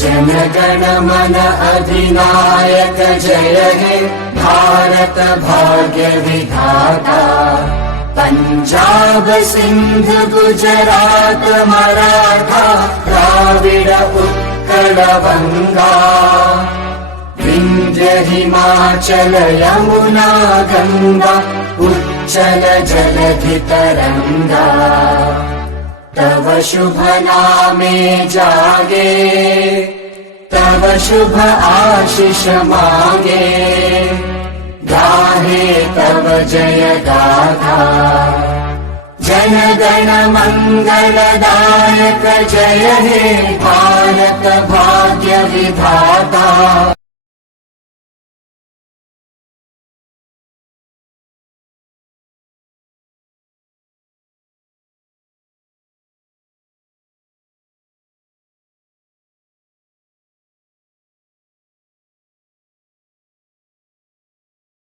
जनगण मन अधिनायक जय हे भारत भाग्य विधाता। पंजाब सिंध गुजरात मराठा द्राविड उत्कल गंगा। विंध्य हिमाचल यमुना गंगा उच्चल जलधि तरंगा। तव शुभ नामे जागे तव शुभ आशीष मांगे। गाहे तव जय गाथा जन गण मंगलदायक जय हे भारत भाग्य विधाता।